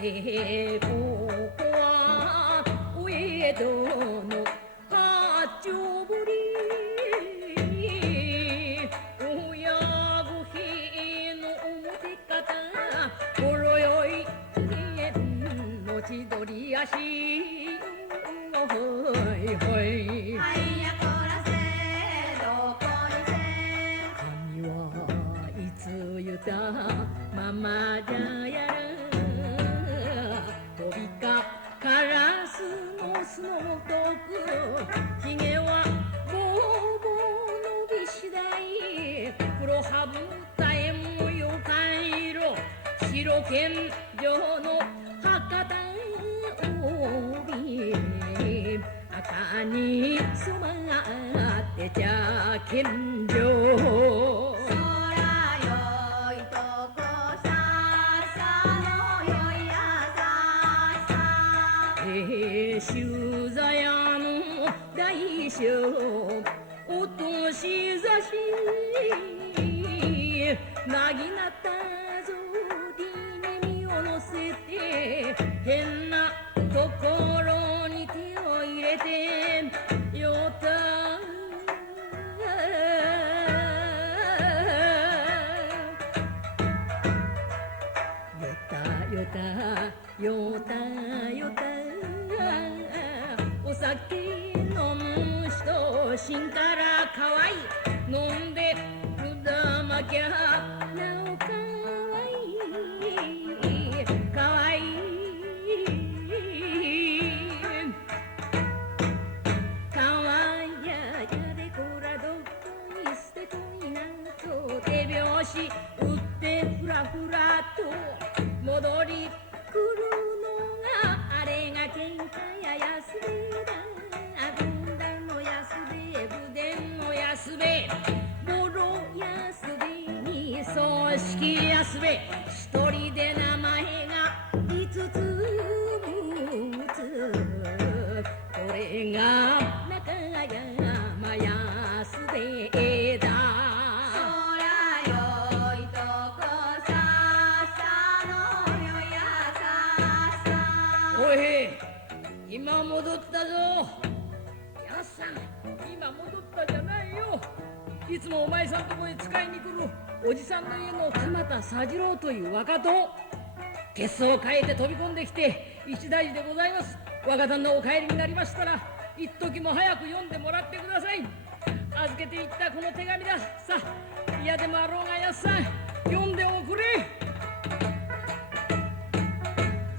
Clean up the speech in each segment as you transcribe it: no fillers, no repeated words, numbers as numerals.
帝国はお江戸の八丁堀親御兵の表方ほろよいのちどり足ほいほいはいやこらせどこにせ神はいつ言ったままじゃやら飛びかカラスの巣のごとくひげはぼうぼう伸び次第黒羽二重模様灰色白剣上の博多帯赤に染まってじゃ剣上そらよいとこささのよいやささ酒座屋の大将落としざしなぎなったぞりに身を乗せて変なところに手を入れてよたよたよたよたお酒飲む人心からかわいい飲んでくだまきゃなおかわいいかわいいかわいややでこらどこに捨てこいなと手拍子打ってふらふらと戻り来るのがあれが喧嘩や安兵だ分断の安兵武田の安兵ボロ安兵に葬式安兵一人で名前が5つ6つこれが中山安兵だそらよいとこささのよいやささおい今戻ったぞやっさん今戻ったじゃないよいつもお前さんとこへ使いに来るおじさんの家の鎌田佐次郎という若殿血相を変えて飛び込んできて一大事でございます若旦那お帰りになりましたら一時も早く読んでもらってください預けていったこの手紙ださあ嫌でもあろうがやっさん読んでおくれ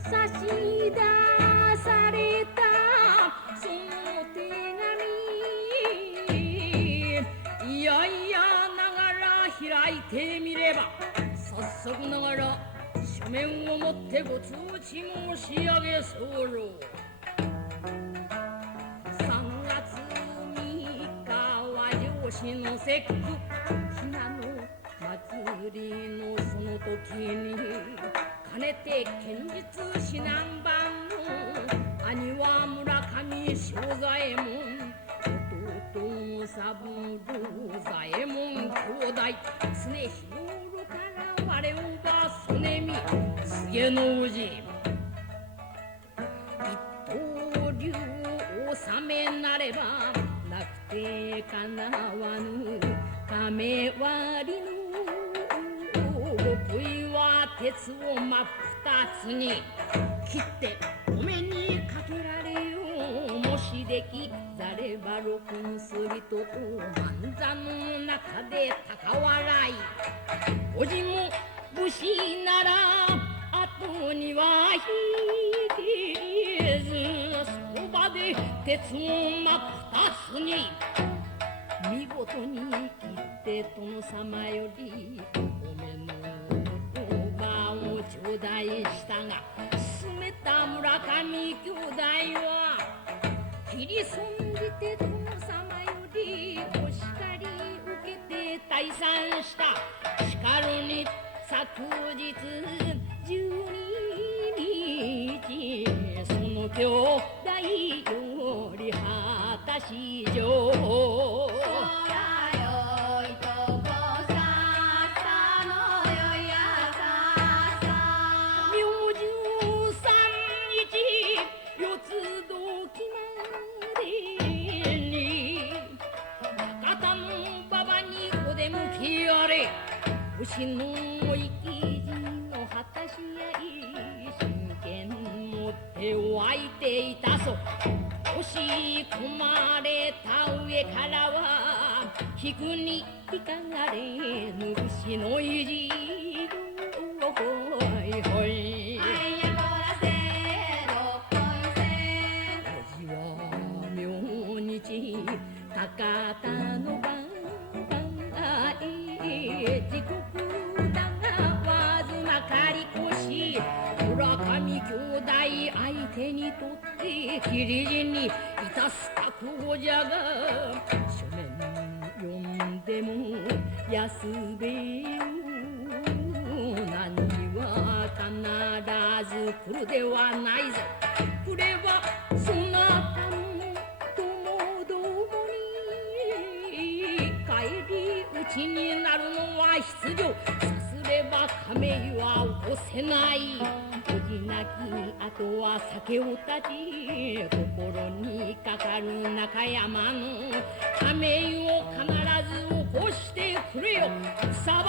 差し出されたその手紙いやいやながら開いてみれば早速ながら書面を持ってご通知申し上げ候3月3日は上司の節句ひなの祭りのその時にかねて剣術指南番の兄は村上正左衛門弟の三郎左衛門兄弟常日頃から我をば曽根見末の氏一刀流を収めなればなくてかなわぬ亀割りの極意は鉄を真っ二つに切ってお目にかけられようもしできざれば六結びと漫座の中で高笑いおじも武士なら後には引けずそばで鉄を真っ二つに見事に切って殿様よりお目の言葉を頂戴したが進めた村上兄弟は切り損じて殿様よりお叱り受けて退散したしかるに昨日12日その兄弟より果たし状そらよいとこささのよいやささ明生地を果たし合い真剣持って湧いていたそう押し込まれた上からは引くに引かれぬ牛の意地ほいほいあいやこらせどっこいせおじは明日高田の番時刻だがわずまかりこし村上兄弟相手にとって切り死にいたす覚悟じゃが書面読んでも安べよ何は必ず来るではないぞ来ればそなたの友どもに帰り討ちになるのは必要さすれば亀は起こせないおじなきあとは酒を断ち心にかかる中山の亀を必ず起こしてくれよ草場の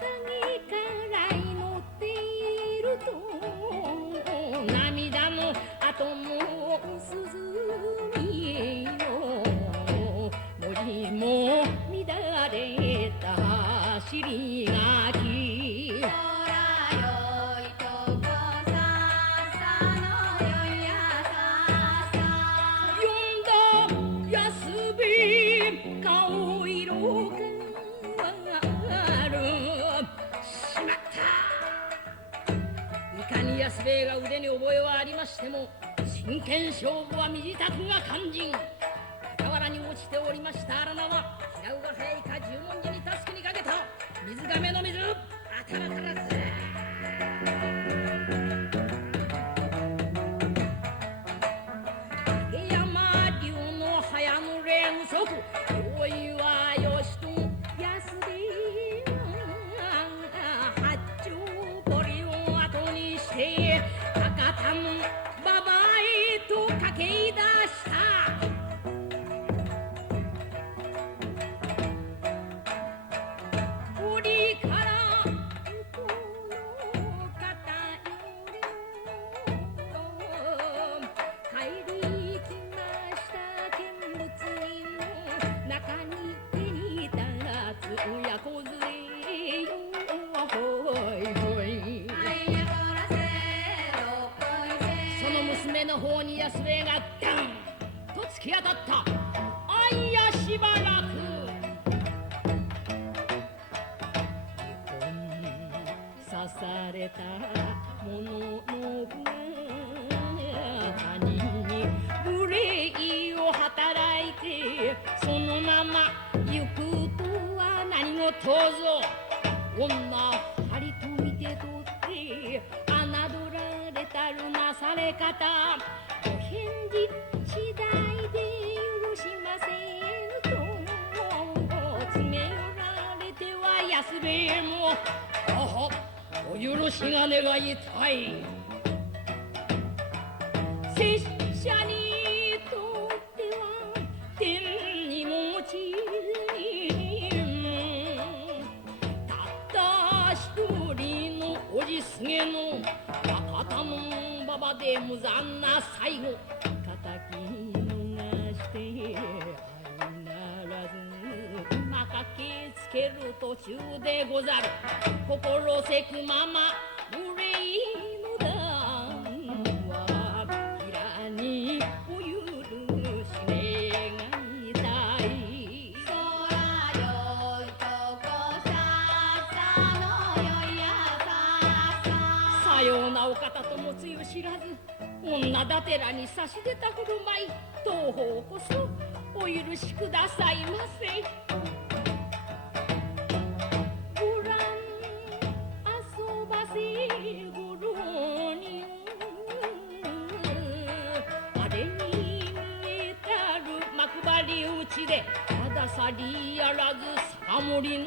陰から祈っていると涙の後の涼みの文字も乱れた走り書きそらよいとこさっさのよいやさっさ呼んだ安べ顔色があるしまったいかに安兵衛が腕に覚えはありましても真剣勝負は身支度が肝心傍らに落ちておりました荒縄平浦早いか十文字に助けにかけた水亀の水頭からず竹山流の早のれんそく用意はよしと安で八丁堀を後にして博多の馬場へと駆け出した堀から向こうの方よ帰り来ました見物人の中に手に立つ親子連れよほいほいあいやこらせどっこいせその娘の方に安兵衛がダンと突き当たったあいやしばらく刺されたもののが他人に無礼を働いてそのまま行くとは何事ぞ女張りと見てとって侮られたるなされ方お返事次第で許しませんと詰め寄られては安兵衛もあはお許しが願いたい拙者にとっては天にも地にもたった一人のおじすげの博多の馬場で無残な最後敵逃して相ならずまかけつける途中でござる心せくまま無礼の段は平にお許し願いたいそらよいとこさっさのよいやさっささようなお方ともつゆ知らず女だてらに差し出た振る舞い当方こそお許しくださいませご覧遊ばせご浪人あれに見えたる幕張打ちでたださりやらず酒盛りの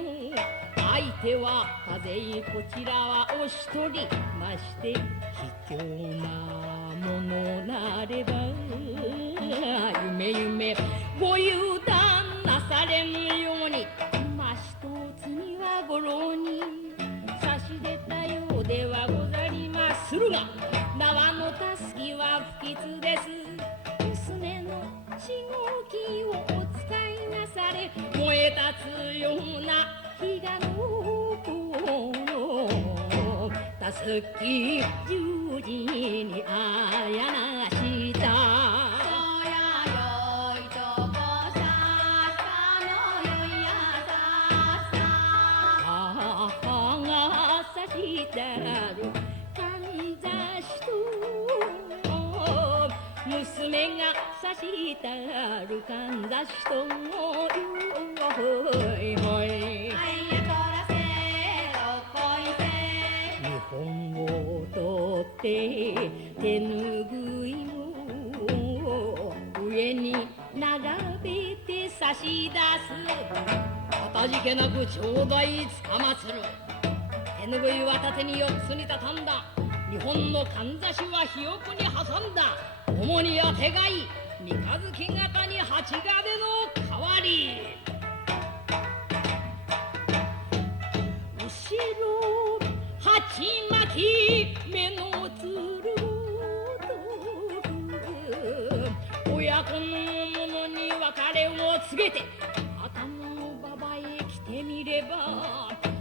相手は風こちらはお一人まして卑怯なものなれば夢夢ご油断なされぬように今一つにはご浪人差しではござりまするが縄のたすきは不吉です。娘のしごきをお使いなされ、燃え立つような火がのたすき十字にあやなした。そやよいとこさっさのよいやさっさ母がさしたるかんざしと娘がさしたるかんざしとよほいほい。あいやとらせどっこいせ日本を取って手ぬぐいも上に並べて差し出す。かたじけなくちょうだいつかまつる。手ぬぐいは縦に4つに畳んだ。日本のかんざしはひよこに挟んだ。主にあてがい三日月型に八金の代わり。後ろ鉢巻き目のつると親子の者に別れを告げて頭の馬場へ来てみれば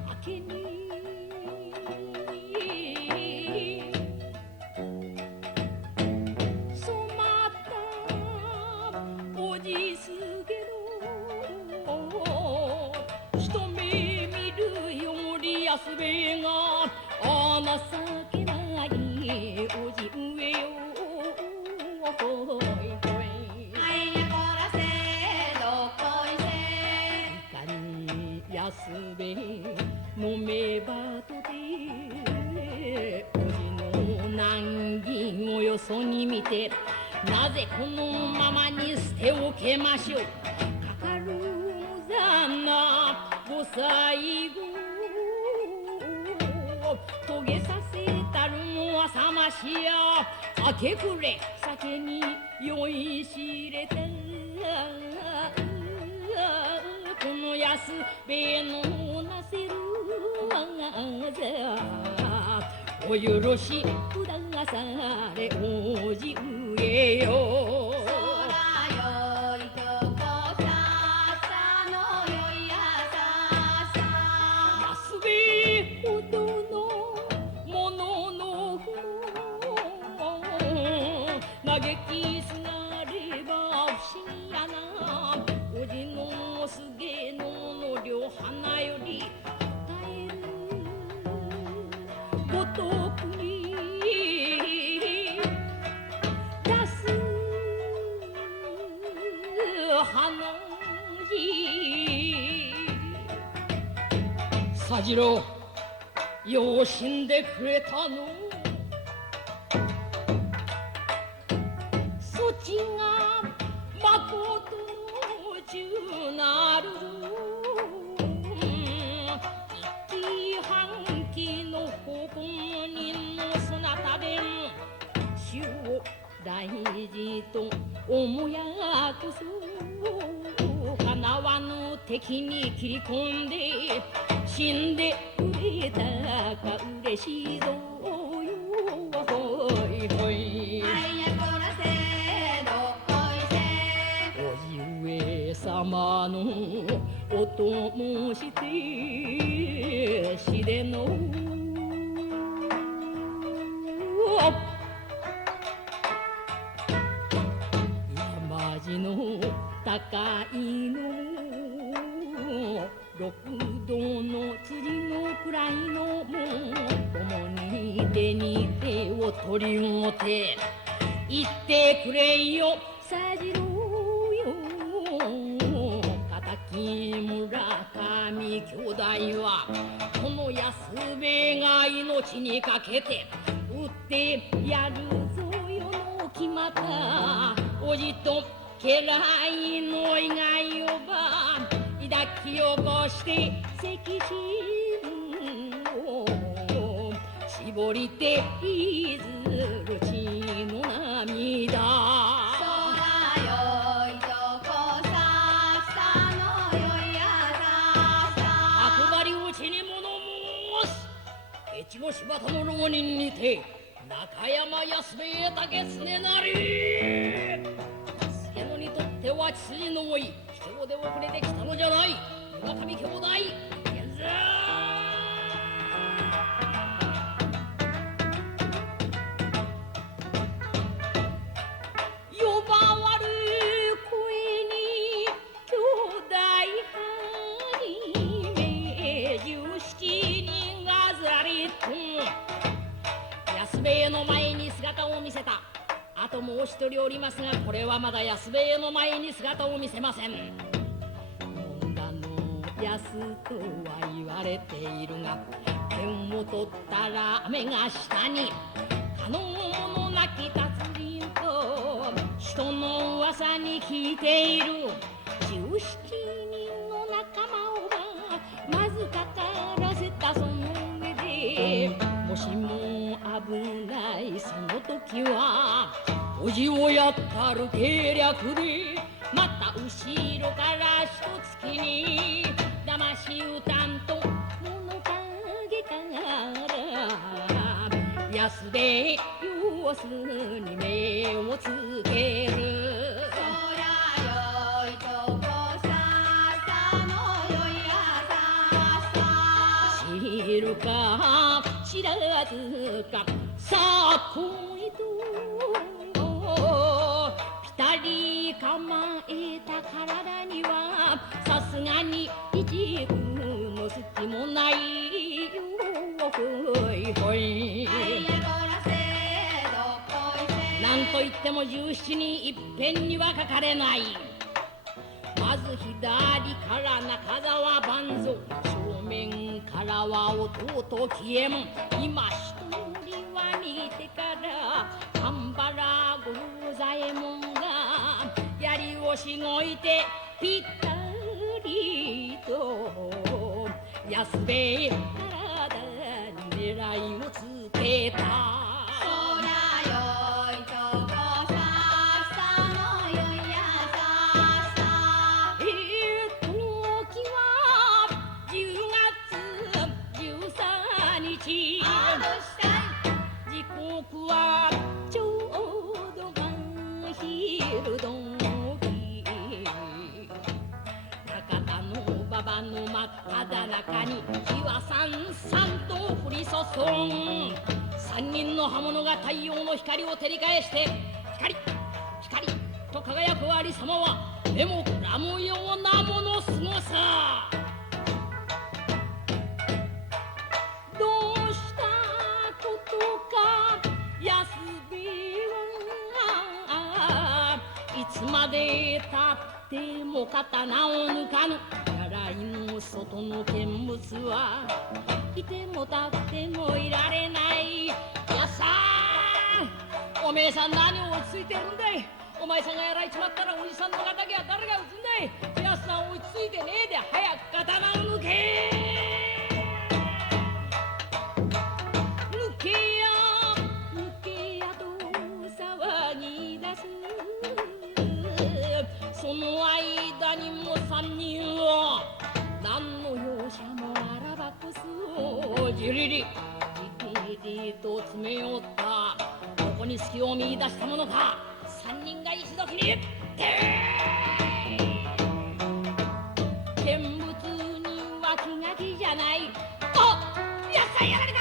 明けに染まったおじすげの一目見るより安べが情けないおじ上よほいほい。あいやこらせどっこいせいかに安べ飲めばとておじの難儀をよそに見てなぜこのままに捨ておけましょう。かかる無残なご最後遂げさせたるのはさましや明け暮れ酒に酔いしれたこの安べのなせる技お許しくだされおじ上よ。そらよいとこさっさのよいやさっさ安べほどのものの嘆きすがれば不思議やな。おじのすげのの両花より与えるごとくに出す花字さじろよう死んでくれたの。そちがまこと十なる一半期の奉公人のそなたで主を大事と思やこそかなわぬ敵に切り込んで死んでくれたか嬉しいぞよほいほい。あいやこらせどっこいせおじ上様のお供して死での山路の高いの六道の辻のくらいのも共に手に手を取り持て言ってくれよさじろよ。敵村上兄弟はこの安兵衛が命にかけて撃ってやるぞよの決まったおじと家来の以外をば抱き起こして石心を絞りていずる血の涙。そらよいとこさっさのよいやさっさ角張りうちに物申す越後柴田の浪人にて中山安兵衛竹常なり。助野にとっては血筋の多い人で遅れてきたのじゃない。村上兄弟現在呼ばわる声に兄弟はじめ17人がずらりと安兵衛の前に姿を見せた。あともう一人おりますが、これはまだ安兵衛の前に姿を見せません。女の安とは言われているが、剣を取ったら雨が下に可能者なき達人と人の噂に聞いている。17人の仲間をまずかからせたその上で、もしも危ないその時はおじをやったる計略で、また後ろからひとつきに騙し歌んと物陰から安兵衛様子に目をつける。そりゃよいとこさっさのよいやさっさ。知るか知らずかさあこいとぴたり構えた体にはさすがに一分の隙もないよ。ほいほいなんといっても17人いっぺんにはかかれない。まず左から中澤万蔵、正面からは弟喜右衛門、今一人は逃げてから神原五左衛門が槍をしごいてぴったりと安兵衛体に狙いをつけた。時刻はちょうど晩昼時、高田の馬場の真っ只中に火はさんさんと降り注ぐ。三人の刃物が太陽の光を照り返して光光と輝くありさまは目もくらむようなものすごさ。いつまでたっても刀を抜かぬ。鎧の外の見物はいてもたってもいられない。やっさーおめえさん何を落ち着いてるんだい。お前さんがやられちまったらおじさんの敵は誰が撃つんだい。やっさん落ち着いてねえで早く刀を抜け抜けやと騒ぎ出す。その間にも三人は何の容赦もあらばこそじりりじりりと詰め寄った。ここに隙を見出したものか。三人が一時に見物には気が気じゃない。あっやっさんやられた。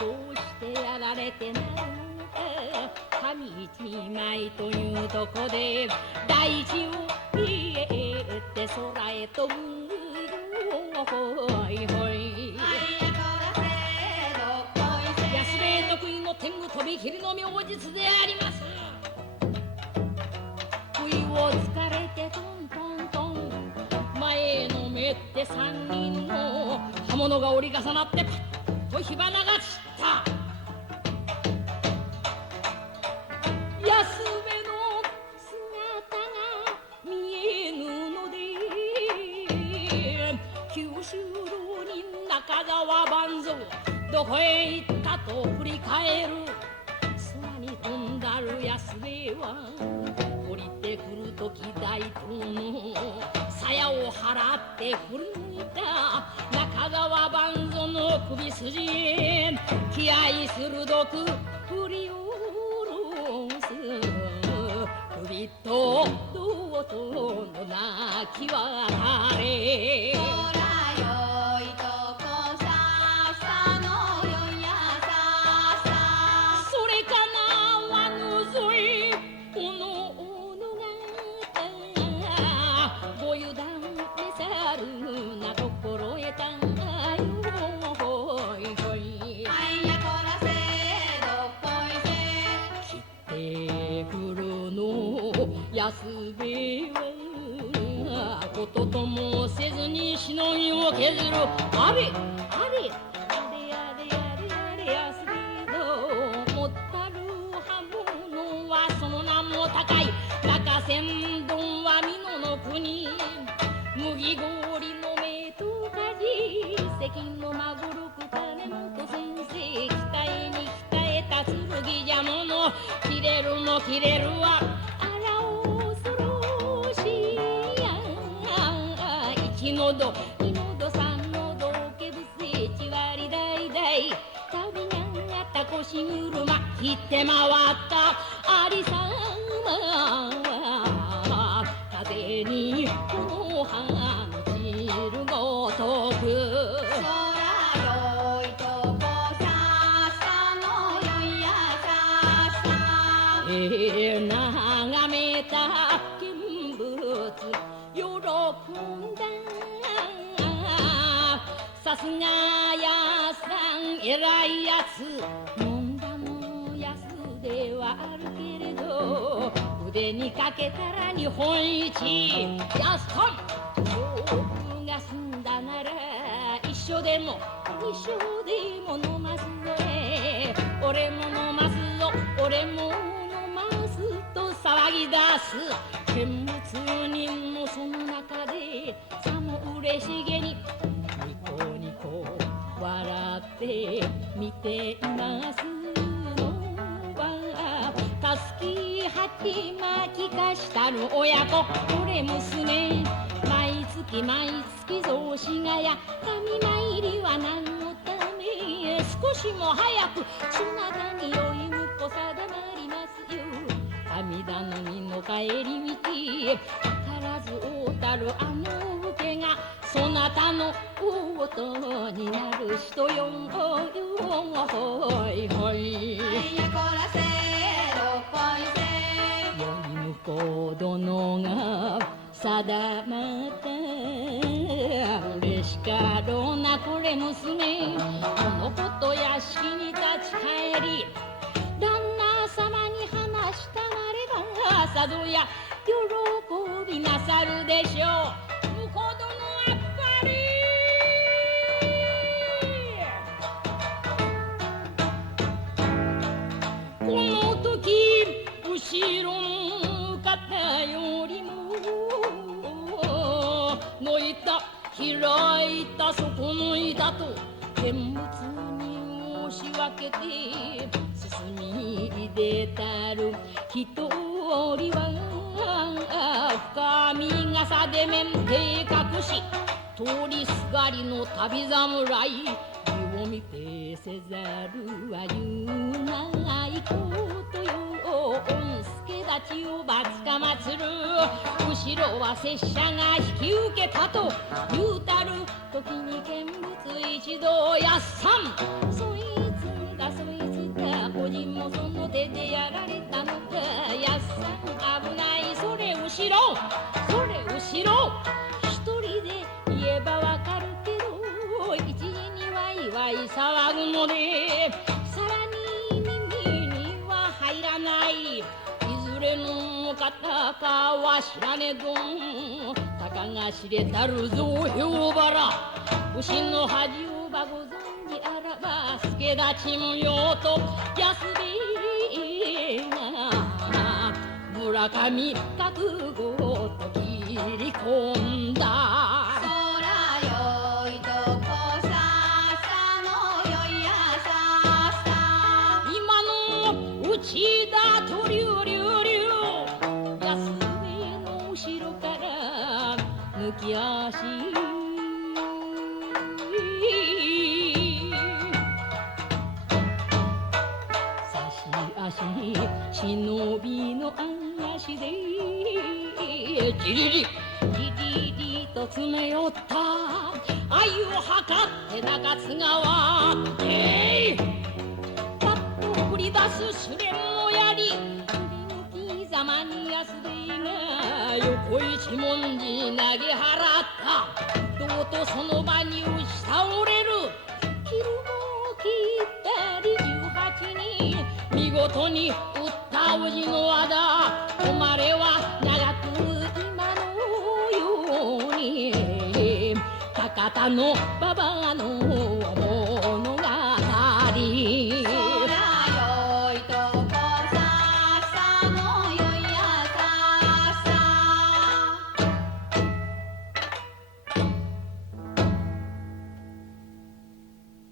どうしてやられてなるのか。紙一枚というとこで大地を見えて空へ飛ぶよ。ほいほい安兵衛得意の天狗飛び切りの妙術であります。不意をつかれてトントントン前へのめって三人の刃物が折り重なってパッと火花が散った。安兵衛の姿が見えぬので、九州浪人中澤万蔵どこへ行ったと振り返る。空に飛んだる安兵衛は降りてくるとき大東の鞘矢を払って振り抜いた中川万蔵の首筋へ気合鋭く振り下ろす首と胴との泣き別れそらよいとこささのよやささそれかなは除いおのおのがご油断めさるなところへたんよほいほいあいやこらせどっこいせ切ってくるの安兵衛はことともせずにしのぎを削るあれあれあれあれあれあれ安兵衛のもったる刃物はその名も高い中千丼は美濃の国麦氷の目とかじ関のまごろく金本先生鍛えに鍛えた剣じゃもの切れるも切れるわあら恐ろしや一のど二のど三のどけぶせ一割代々旅があった腰車切って回ったありさま風にこの葉の散るごとくそらよいとこささのよやささ眺めた見物喜んださすがやさん偉いやつ飲んだもやすではあるけれど腕にかけたら日本一やすさん僕が済んだなら一緒でも一緒でも飲ますぞ俺も飲ますぞ俺も飲ますと騒ぎ出す見物人もその中でさも嬉しげにニコニコ笑って見ていますのはたすき鉢巻きかしたる親子俺娘毎月毎月雑司がや神参りは何のため少しも早くそなたに良い婿定まりますよ神頼みの帰り道図らず会うたるあの受けがそなたの夫になる人よほいほいあいやこらせどっこいせよい婿殿が定まった嬉しかろうなこれ娘このこと屋敷に立ち返り旦那様に話したなればさぞや喜びなさるでしょう婿殿あっぱれこの時後ろの方よりものいた開いた底の板と見物に申し分けて進み出たる一人は深み傘で面手隠し通りすがりの旅侍湯を見てせざるは言うないことよ恩助立ちをばつかまつる後ろは拙者が引き受けたと言うたる時に見物一同やっさんそいつがそいつが個人もその手でやられたのかやっさん危ないそれ後ろそれ後ろ一人で言えばわかるけど一時にワイワイ騒ぐのでさらに耳には入らないいずれの方かは知らねどんたかが知れたる造兵原武士の恥をばご存じあらば助立ち無用と安兵衛が村上覚悟と切り込んだそらよいとこささのよやささ今の内田とりゅうりゅうりゅう安兵衛の後ろから抜き上足差し足忍びの足でじりりじりりと詰め寄った愛を測って中津川パッと振り出す試練の槍振り向きざまに安でが横一文字投げ払ったどうとその場に打ち倒れる昼も切ったり18人見事に打ったおじの輪だ誉れは長く今のように博多の馬場